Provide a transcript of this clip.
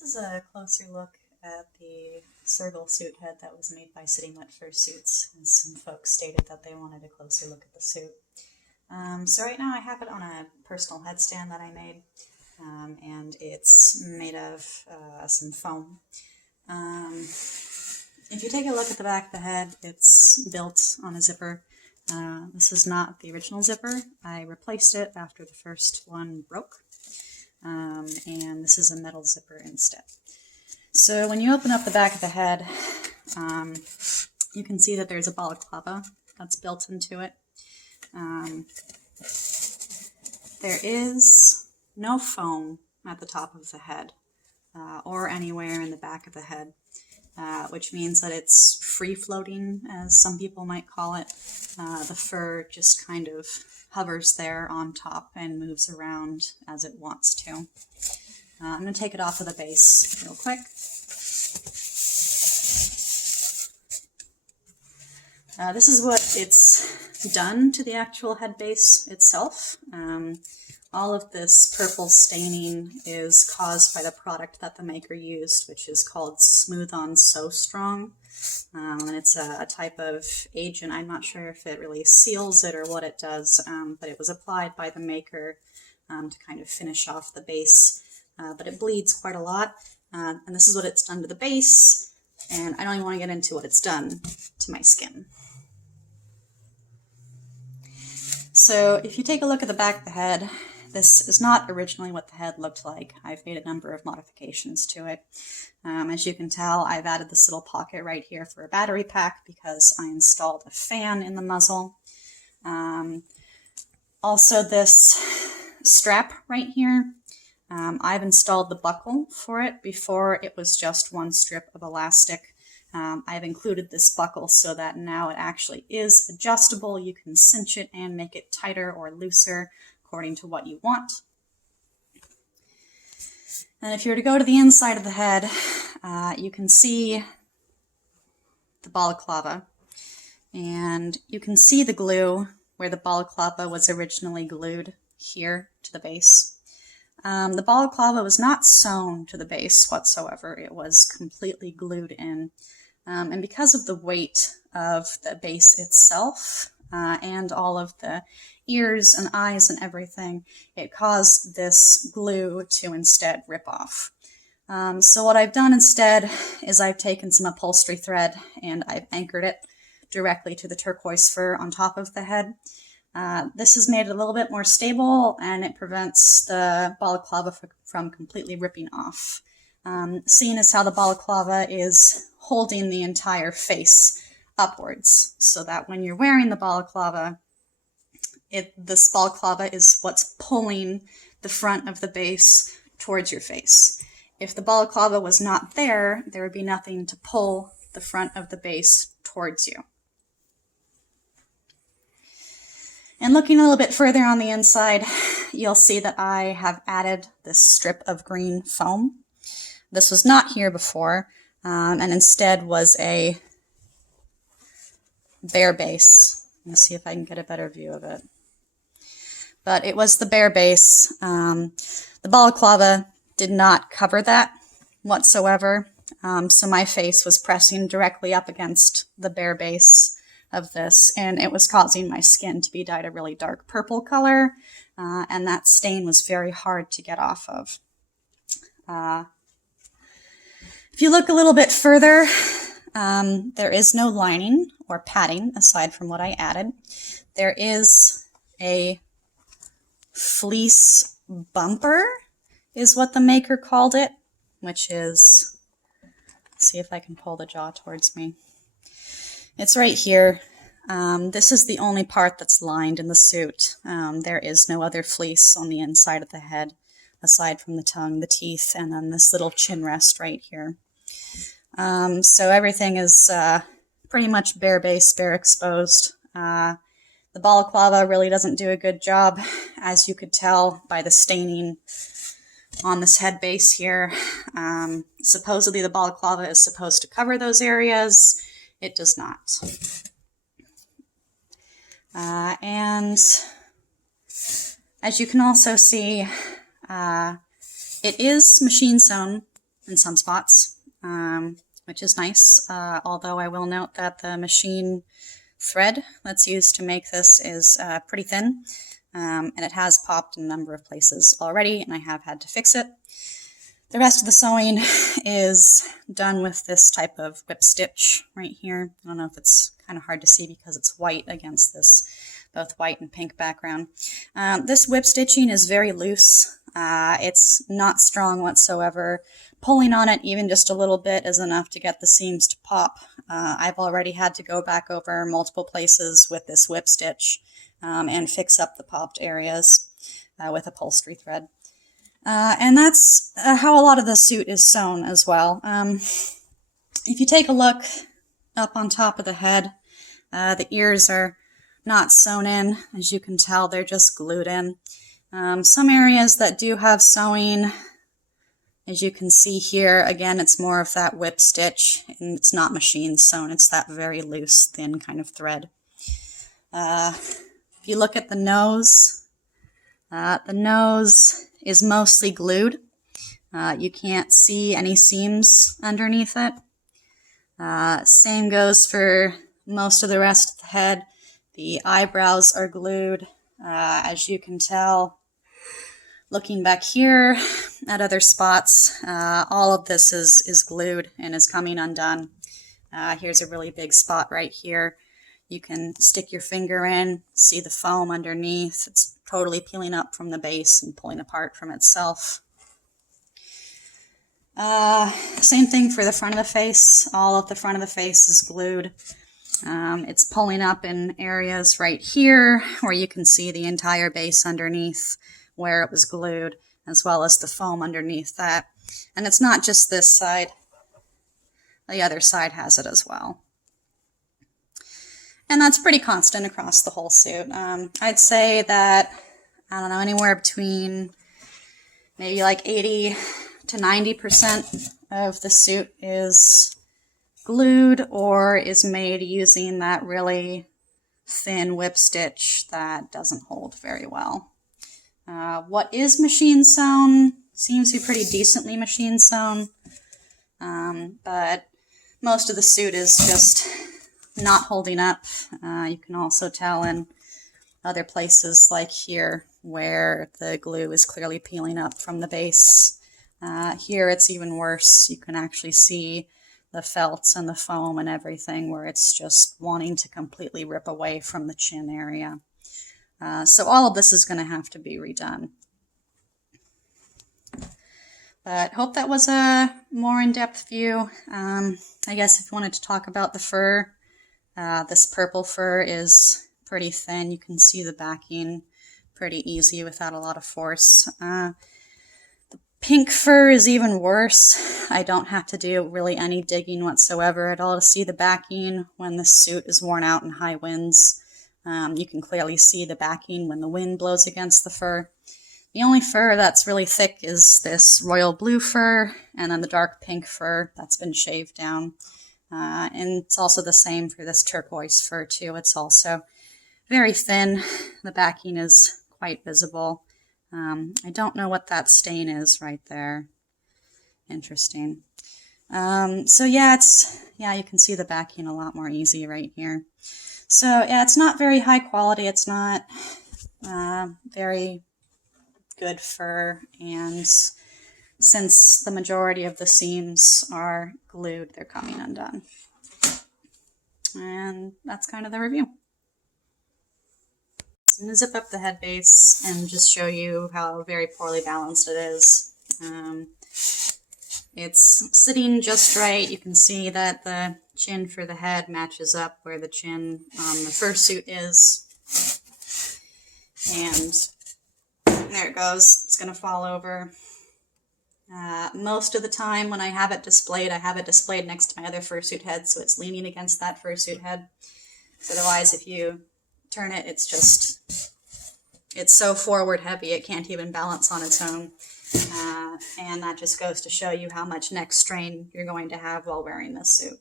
This is a closer look at the Sergal suit head that was made by CityMuttFursuit, and some folks stated that they wanted a closer look at the suit. So right now I have it on a personal headstand that I made, and it's made of some foam. If you take a look at the back of the head, it's built on a zipper. This is not the original zipper. I replaced it after the first one broke, and this is a metal zipper instead. So when you open up the back of the head, you can see that there's a balaclava that's built into it. There is no foam at the top of the head or anywhere in the back of the head, which means that it's free-floating, as some people might call it. The fur just kind of hovers there on top and moves around as it wants to. I'm going to take it off of the base real quick. This is what it's done to the actual head base itself. All of this purple staining is caused by the product that the maker used, which is called Smooth On So Strong. And it's a type of agent. I'm not sure if it really seals it or what it does, but it was applied by the maker to kind of finish off the base. But it bleeds quite a lot, and this is what it's done to the base, and I don't even want to get into what it's done to my skin. So if you take a look at the back of the head, this is not originally what the head looked like. I've made a number of modifications to it. As you can tell, I've added this little pocket right here for a battery pack because I installed a fan in the muzzle. Also this strap right here, I've installed the buckle for it. Before it was just one strip of elastic. I've included this buckle so that now it actually is adjustable. You can cinch it and make it tighter or looser according to what you want. And if you were to go to the inside of the head, you can see the balaclava, and you can see the glue where the balaclava was originally glued here to the base. The balaclava was not sewn to the base whatsoever. It was completely glued in. And because of the weight of the base itself and all of the ears and eyes and everything, it caused this glue to instead rip off. So what I've done instead is I've taken some upholstery thread and I've anchored it directly to the turquoise fur on top of the head. This has made it a little bit more stable, and it prevents the balaclava from completely ripping off. Seeing as how the balaclava is holding the entire face upwards, so that when you're wearing the balaclava, this balaclava is what's pulling the front of the base towards your face. If the balaclava was not there, there would be nothing to pull the front of the base towards you. And looking a little bit further on the inside, you'll see that I have added this strip of green foam. This was not here before, and instead was a bare base. Let's see if I can get a better view of it. But it was the bare base. The balaclava did not cover that whatsoever, so my face was pressing directly up against the bare base of this, and it was causing my skin to be dyed a really dark purple color, and that stain was very hard to get off of. If you look a little bit further, there is no lining or padding aside from what I added. There is a fleece bumper is what the maker called it, which is, let's see if I can pull the jaw towards me. It's right here. This is the only part that's lined in the suit. There is no other fleece on the inside of the head, aside from the tongue, the teeth, and then this little chin rest right here. So everything is pretty much bare base, bare exposed. The balaclava really doesn't do a good job, as you could tell by the staining on this head base here. Supposedly the balaclava is supposed to cover those areas. It does not. And as you can also see, it is machine sewn in some spots, which is nice, although I will note that the machine thread that's used to make this is pretty thin, and it has popped in a number of places already, and I have had to fix it. The rest of the sewing is done with this type of whip stitch right here. I don't know if it's kind of hard to see because it's white against this both white and pink background. This whip stitching is very loose. It's not strong whatsoever. Pulling on it even just a little bit is enough to get the seams to pop. I've already had to go back over multiple places with this whip stitch and fix up the popped areas with upholstery thread. And that's how a lot of the suit is sewn as well. If you take a look up on top of the head, the ears are not sewn in. As you can tell, they're just glued in. Some areas that do have sewing, as you can see here, again, it's more of that whip stitch, and it's not machine sewn. It's that very loose, thin kind of thread. If you look at the nose is mostly glued. You can't see any seams underneath it. Same goes for most of the rest of the head. The eyebrows are glued. As you can tell, looking back here at other spots, all of this is glued and is coming undone. Here's a really big spot right here. You can stick your finger in, see the foam underneath. It's totally peeling up from the base and pulling apart from itself. Same thing for the front of the face. All of the front of the face is glued. It's pulling up in areas right here where you can see the entire base underneath where it was glued, as well as the foam underneath that. And it's not just this side. The other side has it as well. And that's pretty constant across the whole suit. I'd say that, I don't know, anywhere between maybe like 80 to 90% of the suit is glued or is made using that really thin whip stitch that doesn't hold very well. What is machine sewn seems to be pretty decently machine sewn, but most of the suit is just not holding up. You can also tell in other places like here where the glue is clearly peeling up from the base. Here it's even worse. You can actually see the felts and the foam and everything where it's just wanting to completely rip away from the chin area. So all of this is going to have to be redone. But hope that was a more in-depth view. I guess if you wanted to talk about the fur, this purple fur is pretty thin. You can see the backing pretty easy without a lot of force. The pink fur is even worse. I don't have to do really any digging whatsoever at all to see the backing when the suit is worn out in high winds. You can clearly see the backing when the wind blows against the fur. The only fur that's really thick is this royal blue fur, and then the dark pink fur that's been shaved down. And it's also the same for this turquoise fur too. It's also very thin. The backing is quite visible. I don't know what that stain is right there. Interesting. So yeah, you can see the backing a lot more easy right here. So yeah, it's not very high quality. It's not very good fur, and since the majority of the seams are glued, they're coming undone. And that's kind of the review. I'm going to zip up the head base and just show you how very poorly balanced it is. It's sitting just right. You can see that the chin for the head matches up where the chin on the fursuit is. And there it goes. It's going to fall over. Most of the time when I have it displayed next to my other fursuit head, so it's leaning against that fursuit head. So otherwise, if you turn it, it's so forward heavy it can't even balance on its own. And that just goes to show you how much neck strain you're going to have while wearing this suit.